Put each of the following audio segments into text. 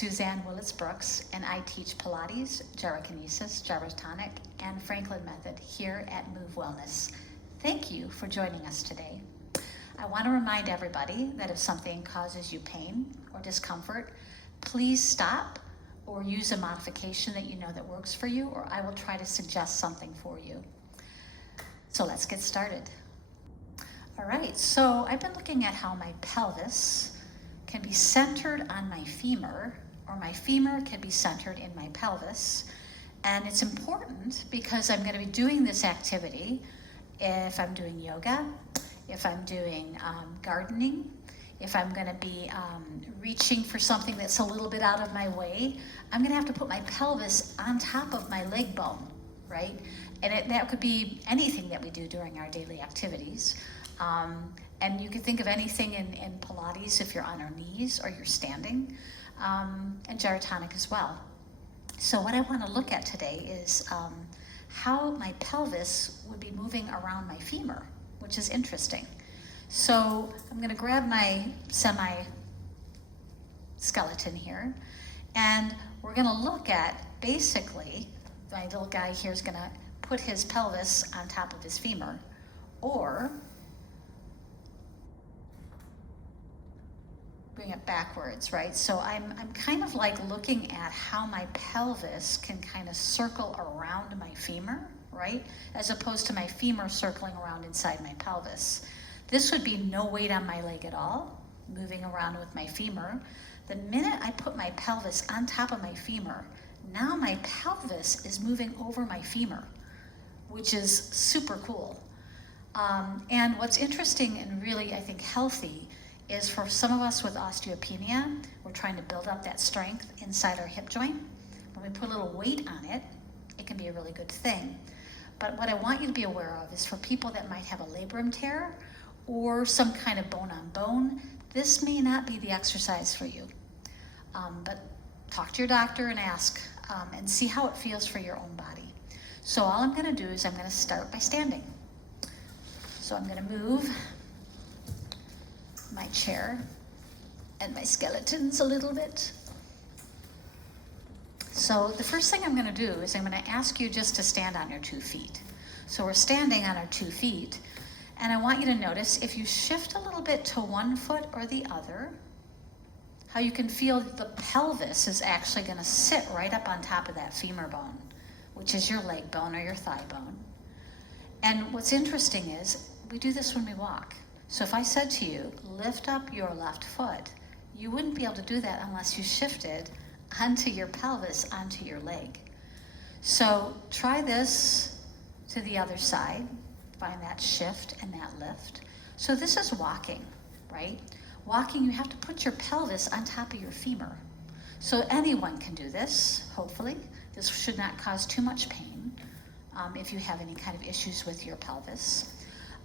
Suzanne Willis-Brooks, and I teach Pilates, gyrokinesis, gyrotonic, and Franklin method here at Move Wellness. Thank you for joining us today. I want to remind everybody that if something causes you pain or discomfort, please stop or use a modification that you know that works for you, or I will try to suggest something for you. So let's get started. All right, so I've been looking at how my pelvis can be centered on my femur, or my femur can be centered in my pelvis. And it's important because I'm going to be doing this activity if I'm doing yoga, if I'm doing gardening, if I'm going to be reaching for something that's a little bit out of my way. I'm going to have to put my pelvis on top of my leg bone, right? And that could be anything that we do during our daily activities. And you can think of anything in Pilates if you're on our knees or you're standing, and gyrotonic as well. So what I want to look at today is how my pelvis would be moving around my femur, which is interesting. So I'm going to grab my semi-skeleton here, and we're going to look at basically, my little guy here is going to put his pelvis on top of his femur, or bring it backwards, right? So I'm kind of like looking at how my pelvis can kind of circle around my femur, right? As opposed to my femur circling around inside my pelvis. This would be no weight on my leg at all, moving around with my femur. The minute I put my pelvis on top of my femur, now my pelvis is moving over my femur, which is super cool. And what's interesting and really, I think, healthy is for some of us with osteopenia, we're trying to build up that strength inside our hip joint. When we put a little weight on it, it can be a really good thing. But what I want you to be aware of is for people that might have a labrum tear or some kind of bone on bone, this may not be the exercise for you. But talk to your doctor and ask and see how it feels for your own body. So all I'm gonna do is I'm gonna start by standing. So I'm gonna move my chair and my skeletons a little bit. So the first thing I'm going to do is I'm going to ask you just to stand on your 2 feet. So we're standing on our 2 feet, and I want you to notice if you shift a little bit to one foot or the other, how you can feel that the pelvis is actually going to sit right up on top of that femur bone, which is your leg bone or your thigh bone. And what's interesting is we do this when we walk. So if I said to you, lift up your left foot, you wouldn't be able to do that unless you shifted onto your pelvis, onto your leg. So try this to the other side. Find that shift and that lift. So this is walking, right? Walking, you have to put your pelvis on top of your femur. So anyone can do this, hopefully. This should not cause too much pain if you have any kind of issues with your pelvis.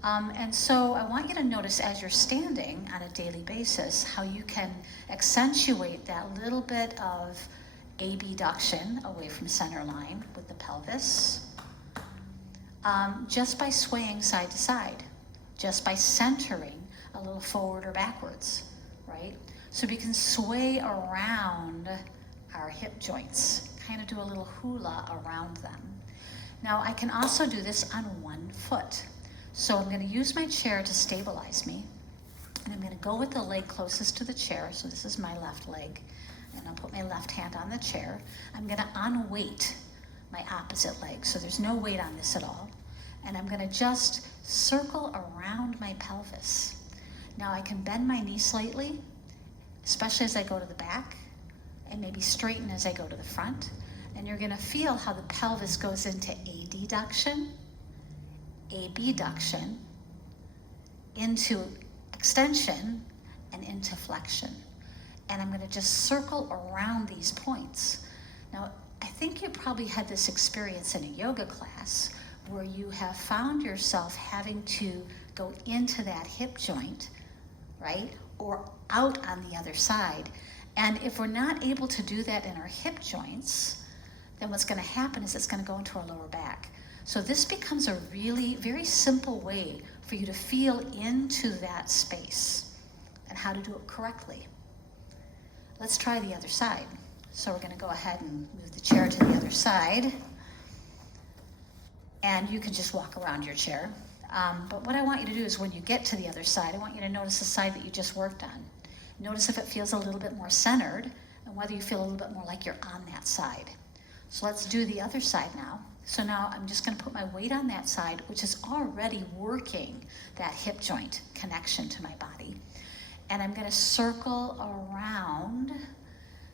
And so I want you to notice as you're standing on a daily basis how you can accentuate that little bit of abduction away from center line with the pelvis, just by swaying side to side, just by centering a little forward or backwards, right? So we can sway around our hip joints, kind of do a little hula around them. Now I can also do this on one foot. So I'm going to use my chair to stabilize me, and I'm going to go with the leg closest to the chair. So this is my left leg, and I'll put my left hand on the chair. I'm going to unweight my opposite leg, so there's no weight on this at all. And I'm going to just circle around my pelvis. Now I can bend my knee slightly, especially as I go to the back, and maybe straighten as I go to the front. And you're going to feel how the pelvis goes into adduction, abduction, into extension, and into flexion. And I'm going to just circle around these points. Now, I think you probably had this experience in a yoga class where you have found yourself having to go into that hip joint, right? Or out on the other side. And if we're not able to do that in our hip joints, then what's going to happen is it's going to go into our lower back. So this becomes a really very simple way for you to feel into that space and how to do it correctly. Let's try the other side. So we're gonna go ahead and move the chair to the other side. And you can just walk around your chair. But what I want you to do is when you get to the other side, I want you to notice the side that you just worked on. Notice if it feels a little bit more centered and whether you feel a little bit more like you're on that side. So let's do the other side now. So now I'm just gonna put my weight on that side, which is already working that hip joint connection to my body. And I'm gonna circle around.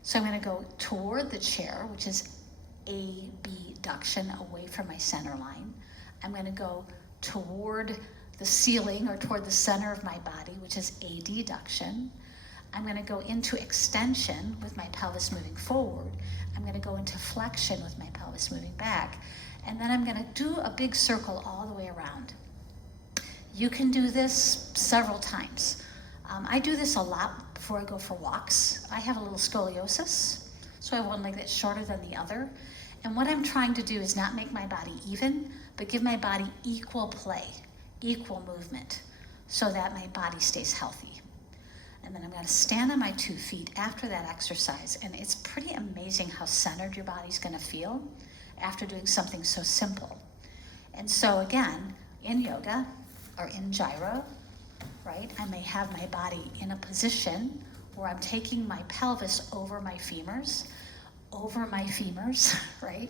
So I'm gonna go toward the chair, which is abduction, away from my center line. I'm gonna go toward the ceiling or toward the center of my body, which is adduction. I'm gonna go into extension with my pelvis moving forward. I'm gonna go into flexion with my pelvis moving back. And then I'm gonna do a big circle all the way around. You can do this several times. I do this a lot before I go for walks. I have a little scoliosis, so I have one leg that's shorter than the other. And what I'm trying to do is not make my body even, but give my body equal play, equal movement, so that my body stays healthy. And then I'm gonna stand on my 2 feet after that exercise, and it's pretty amazing how centered your body's gonna feel after doing something so simple. And so again, in yoga or in gyro, right, I may have my body in a position where I'm taking my pelvis over my femurs, right?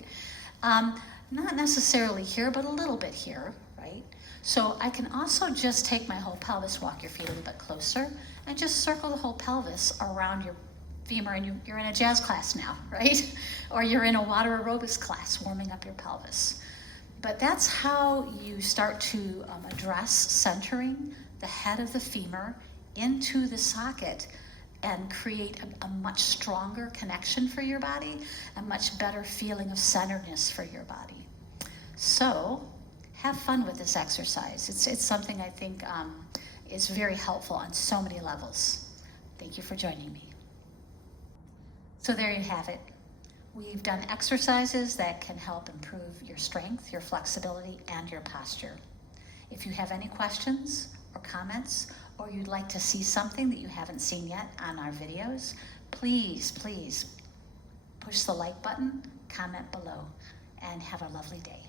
Not necessarily here, but a little bit here, right? So I can also just take my whole pelvis, walk your feet a little bit closer, and just circle the whole pelvis around your femur, and you're in a jazz class now, right? Or you're in a water aerobics class, warming up your pelvis. But that's how you start to address centering the head of the femur into the socket and create a much stronger connection for your body, a much better feeling of centeredness for your body. So have fun with this exercise. It's something I think is very helpful on so many levels. Thank you for joining me. So there you have it. We've done exercises that can help improve your strength, your flexibility, and your posture. If you have any questions or comments, or you'd like to see something that you haven't seen yet on our videos, please push the like button, comment below, and have a lovely day.